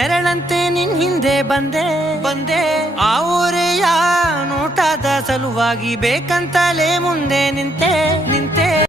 ನೆರಳಂತೆ ನಿನ್ ಹಿಂದೆ ಬಂದೆ ಆ ಊರೆಯ ನೋಟದ ಸಲುವಾಗಿ ಬೇಕಂತಲೇ ಮುಂದೆ ನಿಂತೆ